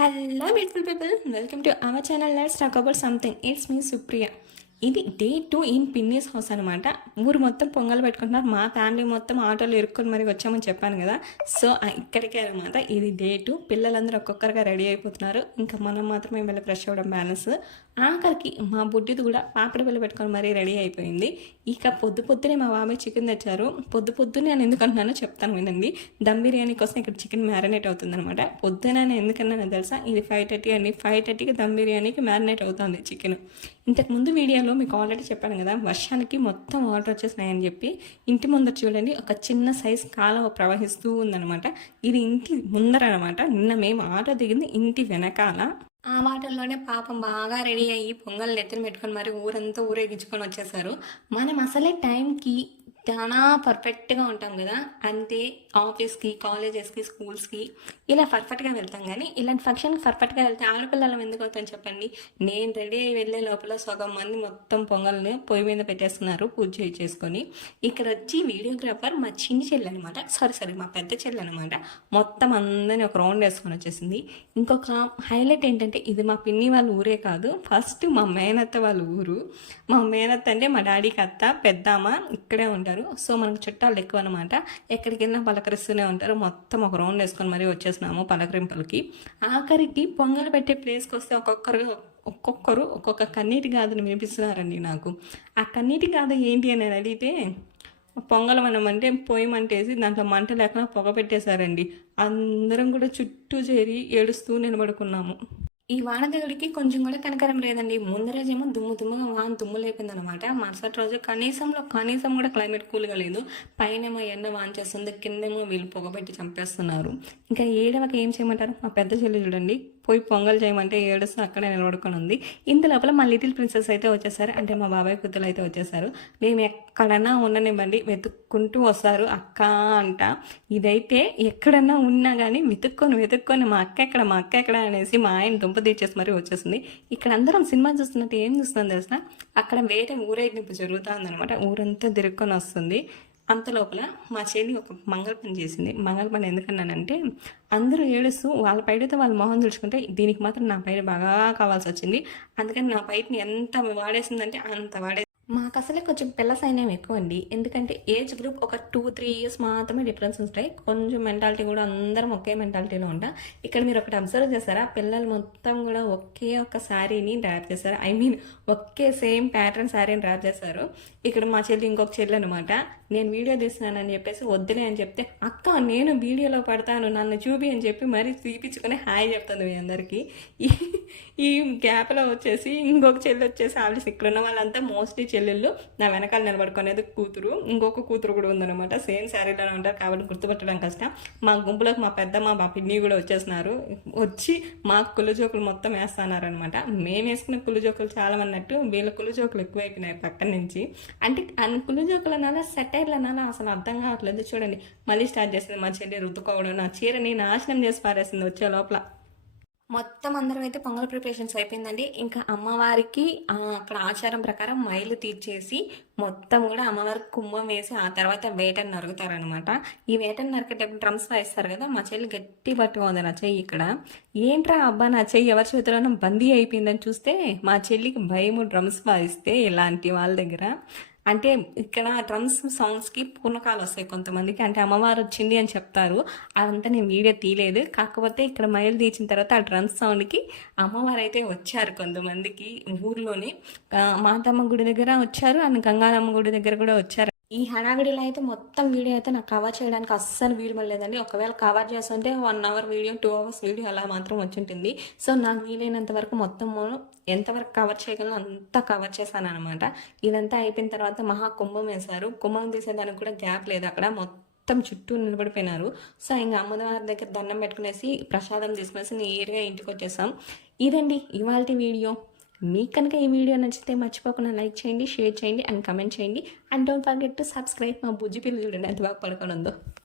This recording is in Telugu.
Hello beautiful people, welcome to our channel. Let's talk about something. It's me Supriya. ఇది డే టూ ఇన్ పిన్నీస్ హౌస్ అనమాట ఊరు మొత్తం పొంగల్ పెట్టుకుంటున్నారు. మా ఫ్యామిలీ మొత్తం ఆటోలో ఇరుక్కొని మరి వచ్చామని చెప్పాను కదా. సో ఇక్కడికే అనమాట ఇది డే టూ. పిల్లలందరూ ఒక్కొక్కరుగా రెడీ అయిపోతున్నారు. ఇంకా మనం మాత్రమే వెళ్ళి ఫ్రెష్ అవ్వడం బ్యాలెన్స్. ఆఖరికి మా బుడ్డిది కూడా పాపడి పిల్ల పెట్టుకొని మరీ రెడీ అయిపోయింది. ఇక పొద్దు పొద్దునే మా బాబాయ్ చికెన్ తెచ్చారు. పొద్దు పొద్దునే నేను ఎందుకు చెప్తాను వినండి. దమ్ బిర్యానీ కోసం ఇక్కడ చికెన్ మ్యారినేట్ అవుతుంది అనమాట పొద్దున నేను ఎందుకన్నానో తెలుసా? ఇది ఫైవ్ థర్టీ అండి. ఫైవ్ థర్టీకి దమ్ బిర్యానీకి మ్యారినేట్ అవుతుంది చికెన్. ఇంతకు ముందు వీడియోలో మీకు ఆల్రెడీ చెప్పాను కదా వర్షానికి మొత్తం వాటర్ వచ్చేసినాయని చెప్పి ఇంటి ముందర చూడండి ఒక చిన్న సైజ్ కాలువ ప్రవహిస్తూ ఉందన్నమాట. ఇది ఇంటి ముందర అనమాట నిన్న మేము ఆటో దిగింది ఇంటి వెనకాల. ఆ వాటర్లోనే పాపం బాగా రెడీ అయ్యి పొంగల్ నెత్తిన పెట్టుకొని మరి ఊరంతా ఊరేగించుకొని వచ్చేసారు. మనం అసలే టైంకి చాలా పర్ఫెక్ట్గా ఉంటాం కదా అంటే ఆఫీస్కి కాలేజెస్కి స్కూల్స్కి ఇలా పర్ఫెక్ట్గా వెళ్తాం కానీ ఇలాంటి ఫంక్షన్కి పర్ఫెక్ట్గా వెళ్తే ఆడపిల్లలు ఎందుకు అవుతాం చెప్పండి? నేను రెడీ అయ్యి వెళ్ళే లోపల సగం మంది మొత్తం పొంగల్ని పొయ్యి మీద పెట్టేస్తున్నారు పూజ చేసుకొని. ఇక్కడ వచ్చి వీడియోగ్రాఫర్ మా చిన్న చెల్లి అనమాట సారీ సారీ మా పెద్ద చెల్లి అనమాట మొత్తం అందరిని ఒక రౌండ్ వేసుకొని వచ్చేసింది. ఇంకొక హైలైట్ ఏంటంటే ఇది మా పిన్ని వాళ్ళ ఊరే కాదు ఫస్ట్ మా మేనత్త వాళ్ళ ఊరు. మా మేనత్త అంటే మా డాడీకి అత్త పెద్దమ్మ ఇక్కడే ఉంటారు. సో మనకు చుట్టాలు ఎక్కువ అనమాట ఎక్కడికి వెళ్ళినా పలకరిస్తూనే ఉంటారు. మొత్తం ఒక రౌండ్ వేసుకొని మరీ వచ్చేసినాము పలకరింపులకి. ఆఖరికి పొంగల్ పెట్టే ప్లేస్కి వస్తే ఒక్కొక్కరు ఒక్కొక్కరు ఒక్కొక్క కన్నీటి గాథను వినిపిస్తున్నారండి నాకు. ఆ కన్నీటి గాథ ఏంటి అని అడిగితే పొంగల్ మనం అంటే పొయ్యమంటేసి దాంట్లో మంట లేకుండా పొగ పెట్టేశారండి. అందరం కూడా చుట్టూ చేరి ఏడుస్తూ నిలబడుకున్నాము. ఈ వానదేవుడికి కొంచెం కూడా కనకరం లేదండి. ముందు రోజేమో దుమ్ము దుమ్ముగా వాన దుమ్ము లేపింది అనమాట మరుసటి రోజు కనీసంలో కనీసం కూడా క్లైమేట్ కూల్గా లేదు. పైనేమో ఎండ వాన్ చేస్తుంది కిందేమో వీళ్ళు పొగబెట్టి చంపేస్తున్నారు. ఇంకా ఏడవకి ఏం చేయమంటారు? మా పెద్ద చెల్లి చూడండి. పోయి పొంగల్ చేయమంటే ఏడుస్తూ అక్కడే నిలబడుకొని ఉంది ఇంత లోపల మా లిటిల్ ప్రిన్సెస్ అయితే వచ్చేసారు. అంటే మా బాబాయ్ కూతురు అయితే వచ్చేసారు. మేము ఎక్కడన్నా ఉండనివ్వండి వెతుక్కుంటూ వస్తారు అక్క అంట. ఇదైతే ఎక్కడన్నా ఉన్నా కానీ వెతుక్కొని వెతుక్కొని మా అక్క ఎక్కడ మా అక్క ఎక్కడ అనేసి మా ఆయన దుంప తీర్చేసి మరీ వచ్చేసింది. ఇక్కడ అందరం సినిమా చూస్తున్నట్టు ఏం చూస్తుంది తెలిసిన అక్కడ వేరే ఊరేగింపు జరుగుతుంది అనమాట ఊరంతా తిరుక్కొని వస్తుంది. అంత లోపల మా చెల్లి ఒక మంగళ పని చేసింది. మంగళ పని ఎందుకన్నానంటే అందరూ ఏడుస్తూ వాళ్ళ పైడితో వాళ్ళ మొహం తుడుచుకుంటే దీనికి మాత్రం నా పైన బాగా కావాల్సి వచ్చింది. అందుకని నా పైటని ఎంత వాడేసిందంటే అంత వాడే మాకు అసలే కొంచెం పిల్ల సైన్యం ఎక్కువ అండి ఎందుకంటే ఏజ్ గ్రూప్ ఒక టూ త్రీ ఇయర్స్ మాత్రమే డిఫరెన్స్ ఉంటాయి. కొంచెం మెంటాలిటీ కూడా అందరం ఒకే మెంటాలిటీలో ఉంటాం. ఇక్కడ మీరు ఒకటి అబ్జర్వ్ చేస్తారా పిల్లలు మొత్తం కూడా ఒకే ఒక శారీని డ్రాప్ చేశారు. ఐ మీన్ ఒకే సేమ్ ప్యాటర్న్ శారీని డ్రాప్ చేశారు. ఇక్కడ మా చెల్లి ఇంకొక చెల్లి అనమాట నేను వీడియో తీస్తున్నానని చెప్పేసి వద్దులే అని చెప్తే అక్క నేను వీడియోలో పడతాను. నన్ను చూపి అని చెప్పి మరీ చూపించుకొని హాయ్ చెప్తుంది మీ అందరికీ. ఈ ఈ గ్యాప్లో వచ్చేసి ఇంకొక చెల్లి వచ్చేసి ఆవిడ ఇక్కడ ఉన్న వాళ్ళంతా మోస్ట్లీ చెల్లెళ్ళు నా వెనకాల నిలబడుకునేది కూతురు. ఇంకొక కూతురు కూడా ఉందన్నమాట. సేమ్ శారీలోనే ఉంటారు కాబట్టి గుర్తుపెట్టడం కష్టం. మా గుంపులోకి మా పెద్ద మా పిన్ని కూడా వచ్చేస్తున్నారు వచ్చి మా కులజోకులు మొత్తం వేస్తున్నారనమాట మేము వేసుకున్న కులజోకులు చాలా అన్నట్టు వీళ్ళ కులజోకులు ఎక్కువైపోయినాయి పక్కన నుంచి. అంటే అన్ని కులజోకులు అనాలా సెటైర్లు అనాలా అసలు అర్థం కావట్లేదు చూడండి. మళ్ళీ స్టార్ట్ చేసింది మా చెల్లి రుద్దుకోవడం నా చీరని నాశనం చేసి పారేసింది వచ్చే లోపల. మొత్తం అందరం అయితే పొంగల్ ప్రిపరేషన్స్ అయిపోయిందండి. ఇంకా అమ్మవారికి అక్కడ ఆచారం ప్రకారం మైలు తీర్చేసి మొత్తం కూడా అమ్మవారికి కుంభం వేసి ఆ తర్వాత వేటను నరుగుతారనమాట ఈ వేటను నరికేటప్పుడు డ్రమ్స్ వేస్తారు కదా మా చెల్లి గట్టి పట్టుకోంది నా చెయ్యి ఇక్కడ. ఏంట్రా అబ్బా నా చెయ్యి ఎవరి చేతిలోనూ బందీ అయిపోయిందని చూస్తే మా చెల్లికి భయము డ్రమ్స్ వాయిస్తే ఇలాంటి వాళ్ళ దగ్గర. అంటే ఇక్కడ డ్రమ్స్ సౌండ్స్కి పూర్ణకాలు వస్తాయి కొంతమందికి. అంటే అమ్మవారు వచ్చింది అని చెప్తారు. అదంతా నేను వీడియో తీయలేదు. కాకపోతే ఇక్కడ మైలు తీసిన తర్వాత ఆ డ్రమ్స్ సౌండ్కి అమ్మవారు అయితే వచ్చారు కొంతమందికి ఊర్లోనే. మాతమ్మ గుడి దగ్గర వచ్చారు. అండ్ గంగారమ్మ గుడి దగ్గర కూడా వచ్చారు. ఈ హడావిడిలో అయితే మొత్తం వీడియో అయితే నాకు కవర్ చేయడానికి అస్సలు వీలు లేదండి ఒకవేళ కవర్ చేస్తుంటే one hour video two hours video అలా మాత్రం వచ్చింటుంది. సో నాకు వీలైనంత వరకు మొత్తం ఎంతవరకు కవర్ చేయగలను అంత కవర్ చేశాను అనమాట ఇదంతా అయిపోయిన తర్వాత మహా కుంభం వేశారు. కుంభం తీసేదానికి కూడా గ్యాప్ లేదు అక్కడ. మొత్తం చుట్టూ నిలబడిపోయినారు. సో ఇంకా అమ్మవారి దగ్గర దండం పెట్టుకునేసి ప్రసాదం తీసుకునేసి నేరుగా ఇంటికి వచ్చేసాం. ఇదండి ఇవాళ వీడియో మీకు కనుక ఈ వీడియో నచ్చితే మర్చిపోకుండా లైక్ చేయండి షేర్ చేయండి అండ్ కమెంట్ చేయండి. And don't forget to subscribe మా బుజ్జి పిల్లలు చూడండి ఎంత బాగా పడుకొని ఉందో.